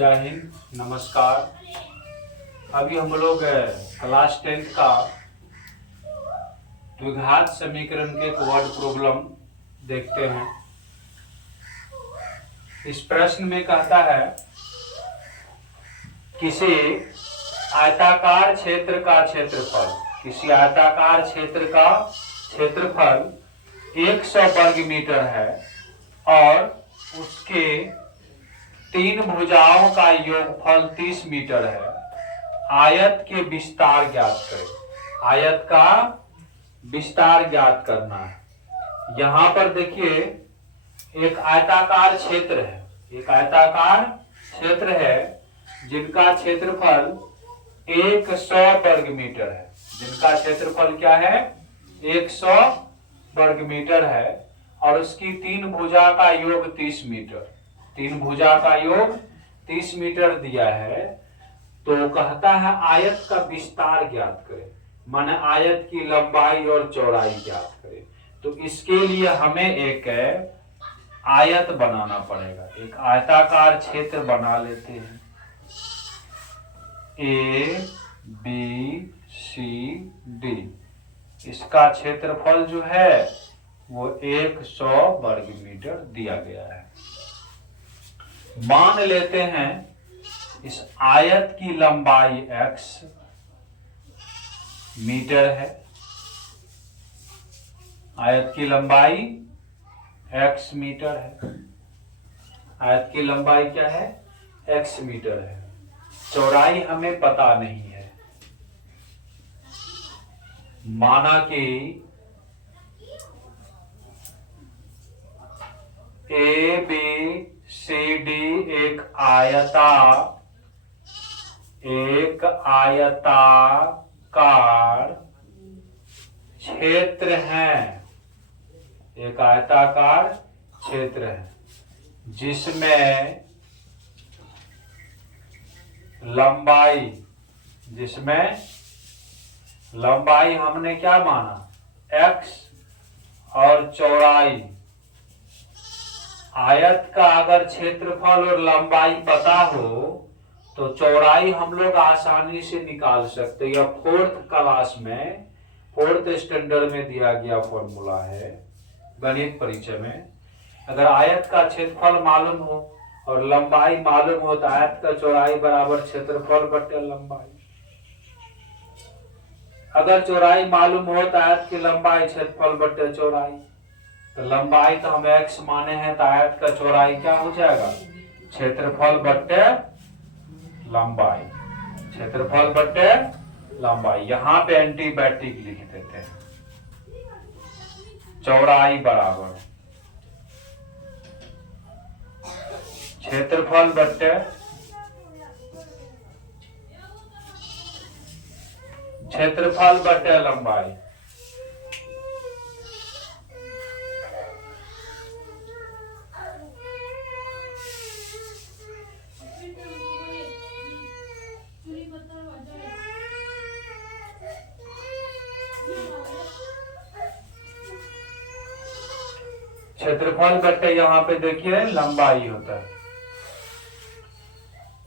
जय हिंद, नमस्कार। अभी हम लोग क्लास 10th का द्विघात समीकरण के एक वर्ड प्रॉब्लम देखते हैं। इस प्रश्न में कहता है किसी आयताकार क्षेत्र का क्षेत्रफल 100 वर्ग मीटर है और उसके 3 भुजाओं का योगफल 30 मीटर है। आयत के विस्तार ज्ञात करें। आयत का विस्तार ज्ञात करना है। यहाँ पर देखिए एक आयताकार क्षेत्र है जिनका क्षेत्रफल 100 वर्ग मीटर है। जिनका क्षेत्रफल क्या है? 100 वर्ग मीटर है और उसकी 3 भुजा का योग 30 मीटर। 3 भुजा का योग 30 मीटर दिया है। तो कहता है आयत का विस्तार ज्ञात करें, माने आयत की लंबाई और चौड़ाई ज्ञात करें। तो इसके लिए हमें एक आयत बनाना पड़ेगा। एक आयताकार क्षेत्र बना लेते हैं। A B C D, इसका क्षेत्रफल जो है वो 100 वर्ग मीटर दिया गया है। मान लेते हैं इस आयत की लंबाई x मीटर है। आयत की लंबाई x मीटर है। आयत की लंबाई क्या है? x मीटर है। चौड़ाई हमें पता नहीं है। माना कि ए बी सी डी एक आयताकार क्षेत्र है। एक आयताकार क्षेत्र है जिसमें लंबाई हमने क्या माना? x और चौड़ाई। आयत का अगर क्षेत्रफल और लंबाई पता हो तो चौड़ाई हम लोग आसानी से निकाल सकते हैं। यह 4th क्लास में 4th स्टैंडर्ड में दिया गया फॉर्मूला है गणित परिचय में। अगर आयत का क्षेत्रफल मालूम हो और लंबाई मालूम हो तो आयत का चौड़ाई बराबर क्षेत्रफल बटे लंबाई। अगर चौड़ाई मालूम हो तो आयत की लंबाई क्षेत्रफल बटे चौड़ाई। तो लंबाई तो हम x माने हैं तो आयत का चौड़ाई क्या हो जाएगा? क्षेत्रफल बटे लंबाई। क्षेत्रफल बटे लंबाई। यहाँ पे एंटीबायोटिक लिख देते हैं। चौड़ाई बराबर क्षेत्रफल बटे लंबाई। क्षेत्रफल बटे यहाँ पे देखिए लंबाई होता है।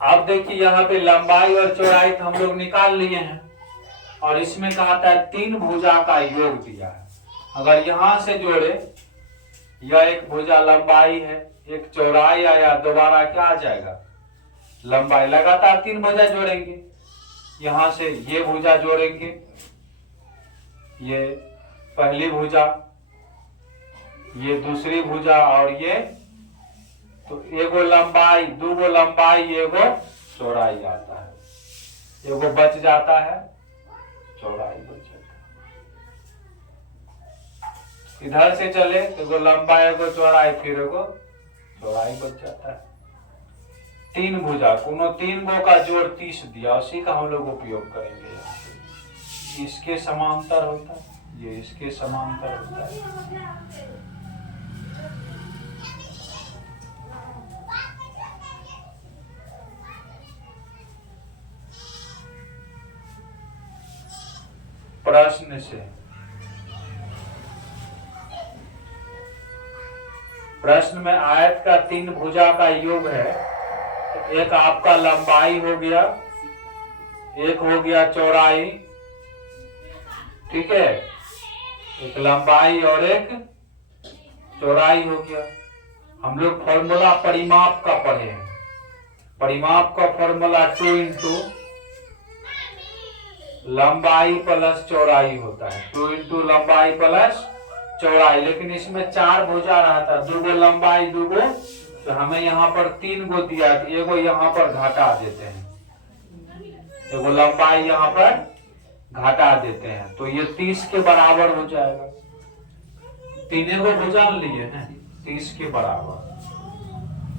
अब देखिए यहाँ पे लंबाई और चौड़ाई तो हम लोग निकाल लिए हैं और इसमें कहा था 3 भुजा का योग दिया है। अगर यहां से जोड़े, यह एक भुजा लंबाई है, एक चौड़ाई आया, दोबारा क्या आ जाएगा? लंबाई। लगातार 3 भुजा जोड़ेंगे। यहां से ये भुजा जोड़ेंगे, ये पहली भुजा, ये दूसरी भुजा और ये, तो एगो लंबाई, दूगो लंबाई, एगो चौड़ाई आता है। एगो बच जाता है, चौड़ाई बच जाता है। इधर से चले तो एगो लंबाई, एगो चौड़ाई, फिर एगो चौड़ाई बच जाता है। 3 भुजा, कोनो 3 गो का जोड़ 30 दिया, उसी का हम लोग उपयोग करेंगे। इसके समांतर होता है, ये इसके समांतर होता है। प्रश्न से प्रश्न में आयत का 3 भुजा का योग है। तो एक आपका लंबाई हो गया, एक हो गया चौड़ाई, ठीक है, एक लंबाई और एक चौड़ाई हो गया। हम लोग फॉर्मूला परिमाप का पढ़े हैं। परिमाप का फॉर्मूला 2 इंटू लंबाई प्लस चौड़ाई होता है, 2 इंटू लंबाई प्लस चौड़ाई। लेकिन इसमें 4 भुजा रहा था, 2 गो लंबाई 2 गो, तो हमें यहाँ पर 3 गो दिया, एगो यहाँ पर घटा देते हैं, एगो लंबाई यहाँ पर घटा देते हैं, तो ये 30 के बराबर हो जाएगा। 3 गो भुजा लिए हैं, 30 के बराबर।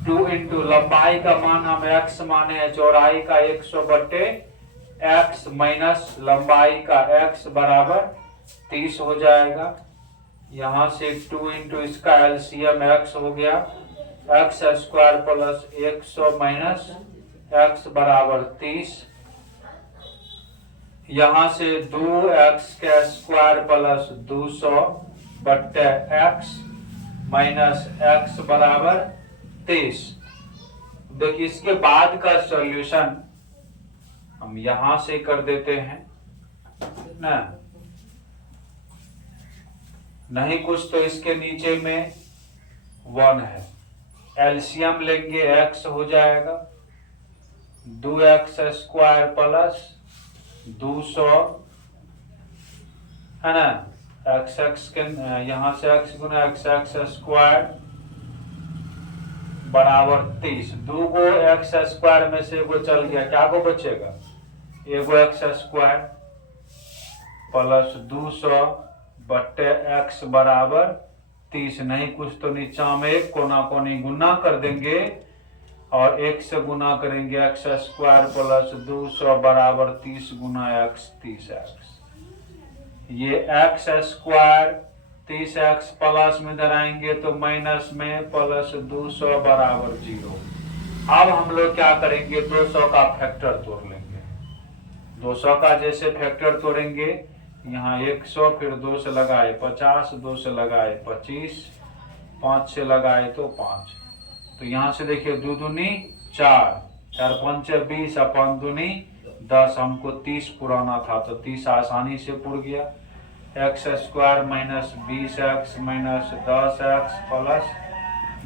2 इंटू लंबाई का मान हम x माने है, चौड़ाई का 100 बटे x माइनस लंबाई का x बराबर 30 हो जाएगा। यहाँ से 2 इंटू इसका एलसीएम x हो गया, x square plus 100 minus x बराबर 30। यहाँ से 2x का स्क्वायर प्लस 200 बटे x माइनस x बराबर 30। देखिए इसके बाद का सॉल्यूशन हम यहां से कर देते हैं ना, नहीं कुछ तो इसके नीचे में 1 है, एलसीएम लेंगे x हो जाएगा 2x स्क्वायर प्लस 200 है ना, x के यहां से x गुना x स्क्वायर बराबर 30। 2 गो x स्क्वायर में से एगो चल गया, क्या गो बचेगा, एगो x स्क्वायर प्लस 200 बटे x बराबर 30। नहीं कुछ तो नीचा में कोना कोनी गुना कर देंगे और 1 से गुना करेंगे, x स्क्वायर प्लस 200 बराबर 30 गुना x 30x। ये x स्क्वायर 30x प्लस में इधर आएंगे तो माइनस में प्लस 200 बराबर 0। अब हम लोग क्या करेंगे, 200 का फैक्टर तोड़ लेंगे। 200 का जैसे फैक्टर तोड़ेंगे, यहाँ 100 फिर 2 से लगाए 50, 2 से लगाए 25, 5 से लगाए तो 5। तो यहाँ से देखिए 2 दूनी 4, 4 5 20, अपन दूनी 10, हमको 30 पुराना था तो 30 आसानी से पुर गया। x square minus 20x minus 10x plus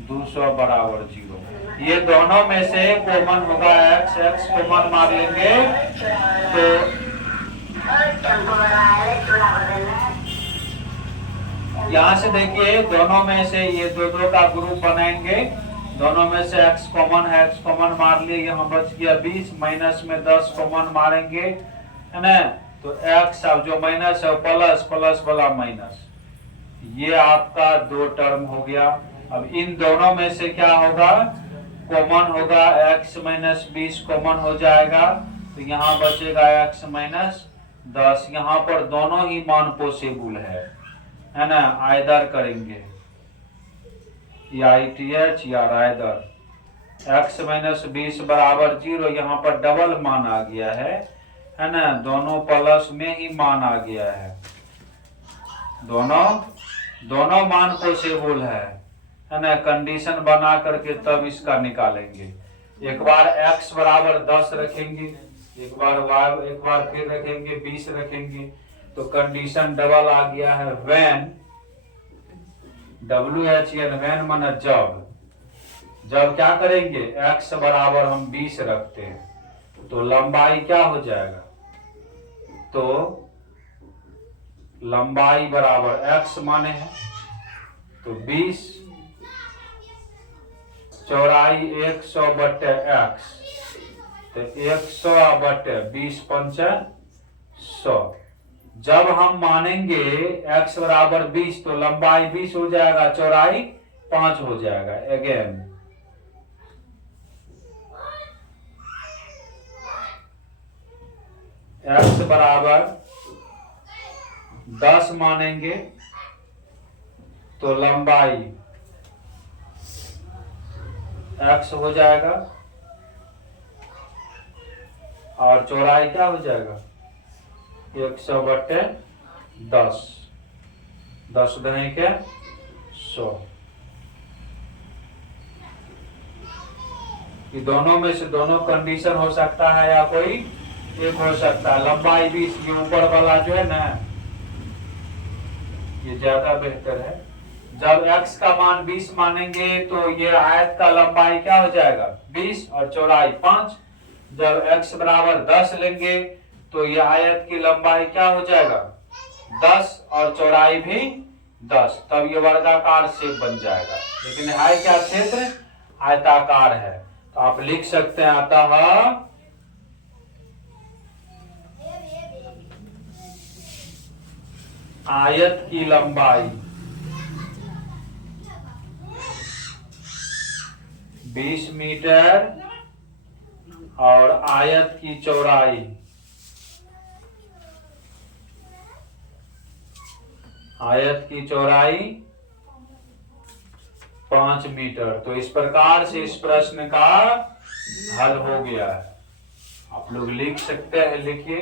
200 बराबर 0। ये दोनों में से कॉमन होगा x, x कॉमन मार लेंगे तो यहाँ से देखिए दोनों में से ये दो का ग्रुप बनाएंगे, दोनों में से x कॉमन है, x कॉमन मार लिए, यहाँ बच गया 20, माइनस में 10 कॉमन मारेंगे है ना, तो x अब जो माइनस है प्लस, प्लस वाला माइनस, ये आपका 2 टर्म हो गया। अब इन दोनों में से क्या होगा, कॉमन होगा, x माइनस 20 कॉमन हो जाएगा, तो यहाँ बचेगा x माइनस 10। यहाँ पर दोनों ही मान पॉसिबल है ना, आइदर करेंगे या ITH या राइदर। x माइनस 20 बराबर 0, यहाँ पर डबल मान आ गया है ना, दोनों प्लस में ही मान आ गया है, दोनों मान पॉसिबल है ना। कंडीशन बना करके तब इसका निकालेंगे। एक बार x बराबर 10 रखेंगे, एक बार फिर रखेंगे 20 रखेंगे, तो कंडीशन डबल आ गया है। व्हेन WHN व्हेन माना जब क्या करेंगे, x बराबर हम 20 रखते हैं तो लंबाई क्या हो जाएगा, तो लंबाई बराबर x माने है तो 20, चौड़ाई 100 बटे x, तो 100 बटे 20 पंचे 100। जब हम मानेंगे x बराबर 20 तो लंबाई 20 हो जाएगा, चौड़ाई 5 हो जाएगा। अगेन x बराबर 10 मानेंगे तो लंबाई x हो जाएगा और चौड़ाई क्या हो जाएगा, 100 बटे 10, 10 दही के 100। कि दोनों में से दोनों कंडीशन हो सकता है या कोई एक हो सकता है। लंबाई 20, ये ऊपर वाला जो है ना ये ज्यादा बेहतर है। जब x का मान 20 मानेंगे तो ये आयत का लंबाई क्या हो जाएगा 20 और चौड़ाई 5। जब x बराबर 10 लेंगे तो ये आयत की लंबाई क्या हो जाएगा 10 और चौड़ाई भी 10। तब ये वर्गाकार शेप बन जाएगा। लेकिन है क्या क्षेत्र आयताकार है। तो आप लिख सकते हैं अतः आयत की लंबाई 20 मीटर और आयत की चौड़ाई 5 मीटर। तो इस प्रकार से इस प्रश्न का हल हो गया है। आप लोग लिख सकते हैं, लिखिए।